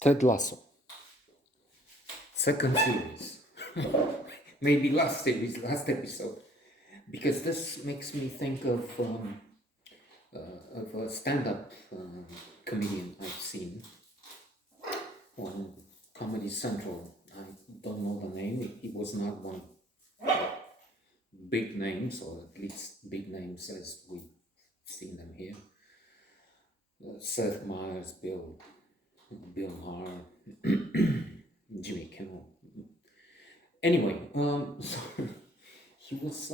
Ted Lasso. Second series. Maybe last series, last episode. Because this makes me think of a stand-up comedian I've seen on Comedy Central. I don't know the name. He was not one of the big names, or at least big names as we've seen them here. Seth Meyers, Bill Maher, Jimmy Kimmel. Anyway, so he was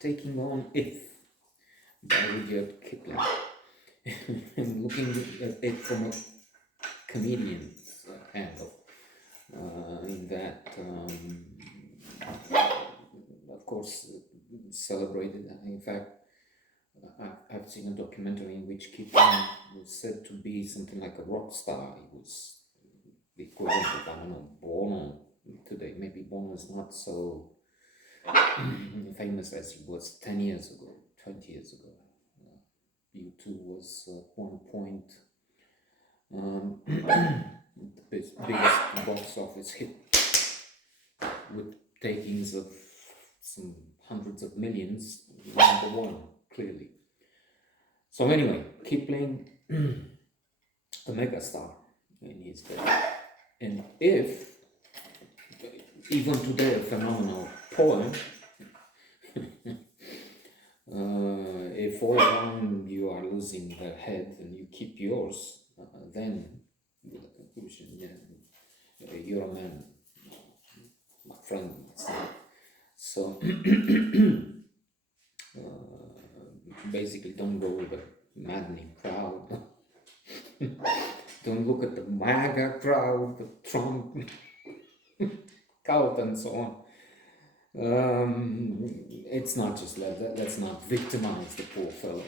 taking on If by Rudyard Kipling and looking at it from a comedian's angle. In that, of course, celebrated. In fact, I've seen a documentary in which Kipling was said to be something like a rock star. He was the equivalent of, I don't know, Bono today. Maybe Bono is not so famous as he was 10 years ago, 20 years ago. U2 was at one point the biggest box office hit with takings of some hundreds of millions, number one, clearly. So anyway, Kipling, a megastar in his day. And If, even today, a phenomenal poem, if all around you are losing their head and you keep yours, then the conclusion, you're a man, my friend. So basically, don't go with the maddening crowd. Don't look at the MAGA crowd, the Trump cult, and so on. It's not just let's not victimize the poor fellow.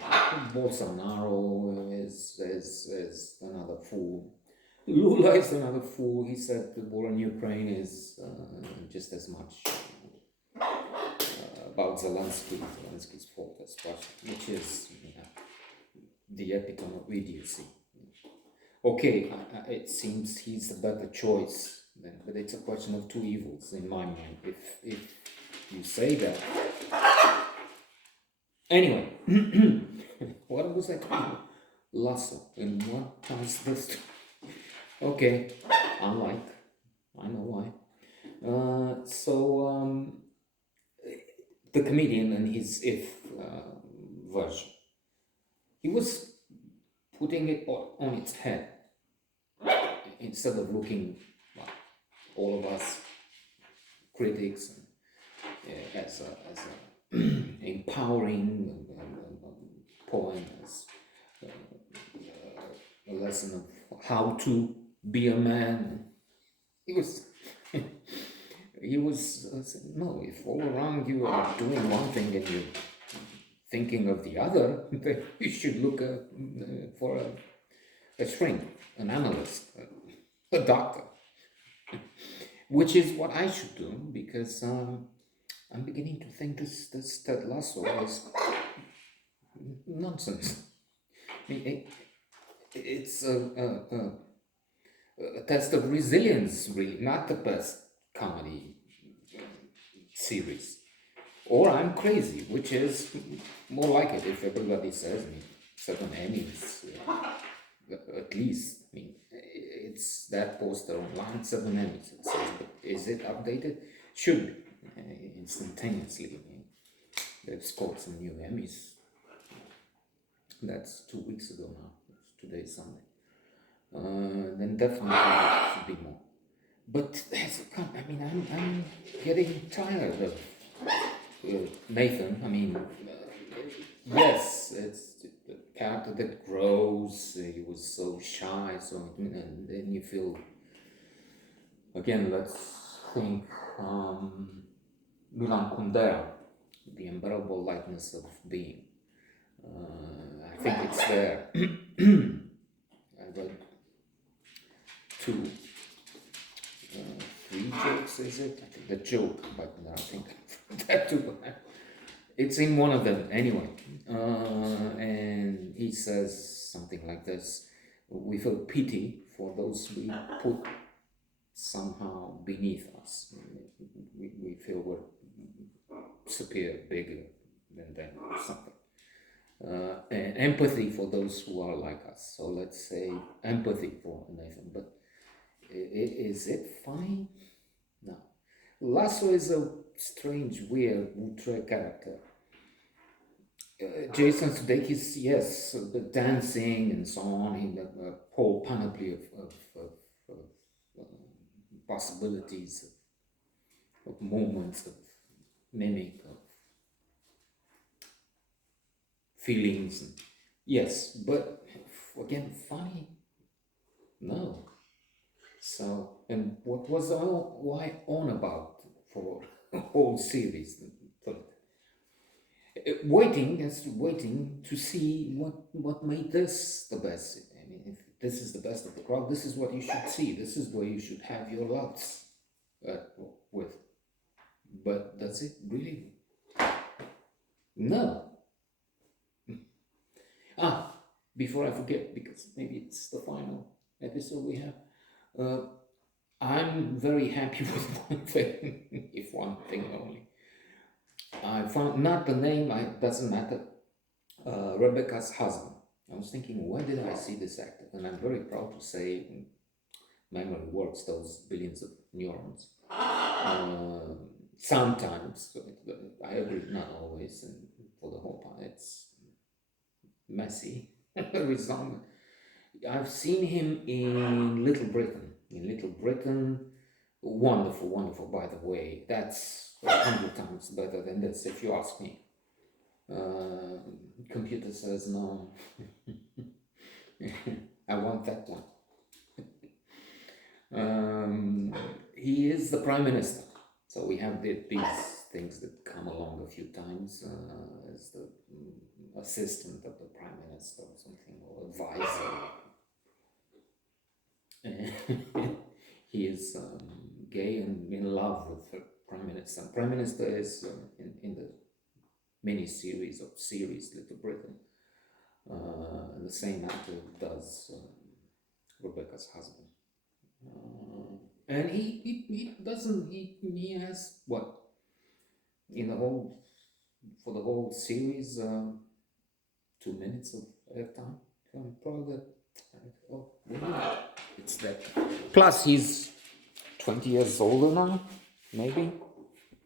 Bolsonaro is another fool. Lula is another fool. He said the war in Ukraine is just as much about Zelensky's fault as Russia, which is the epitome of idiocy. Okay, it seems he's a better choice, but it's a question of two evils in my mind. If you say that. Anyway, what was I talking? Lasso. And what ties this to? Okay, unlike. I know why. The comedian and his If version. He was putting it on its head. Instead of looking like all of us critics as a empowering poem, as a lesson of how to be a man. He was no. If all around you are doing one thing and you're thinking of the other, then you should look for a shrink, an analyst, a doctor, which is what I should do, because I'm beginning to think this Ted Lasso is nonsense. I mean, it's a test of resilience, really, not the best comedy series. Or I'm crazy, which is more like it if everybody says, 7 Emmys, at least. I mean, it's that poster online, 7 Emmys, it says, but is it updated? Should be, instantaneously. They've scored some new Emmys. That's 2 weeks ago now. Today's Sunday. Then definitely there should be more. But I'm getting tired of Nathan. Yes, it's the character that grows. He was so shy, and then you feel, again, let's think, Milan Kundera, the unbearable lightness of being. I think it's there. I read 3 jokes, is it? I think the joke, but I think that too. It's in one of them anyway. And he says something like this: We feel pity for those we put somehow beneath us. We feel we're superior, bigger than them or something. And empathy for those who are like us. So let's say empathy for Nathan. But is it funny? No. Lasso is a strange, weird, outre character. Jason Sudeikis, yes, the dancing and so on, in the whole panoply of possibilities, of moments, of mimic, of feelings. Yes, but again, funny? No. So, and what was why on about for a whole series? Waiting to see what made this the best. I mean, if this is the best of the crowd, this is what you should see. This is where you should have your loves with. But does it really? No. Before I forget, because maybe it's the final episode we have. I'm very happy with one thing, if one thing only. I found not the name, doesn't matter. Rebecca's husband. I was thinking, where did I see this actor? And I'm very proud to say, memory works those billions of neurons. Sometimes, I agree, not always, and for the whole part, it's messy. I've seen him in Little Britain. Wonderful, wonderful, by the way. That's 100 times better than this, if you ask me. Computer says no. I want that one. He is the Prime Minister. So we have these things that come along a few times as the assistant of the Prime Minister or something, or advisor. He is gay and in love with the Prime Minister. Prime Minister is in the mini-series of series Little Britain. The same actor does Rebecca's husband. And he doesn't, he has what? For the whole series, 2 minutes of airtime. I'm proud that, it's that. Plus he's 20 years older now, maybe.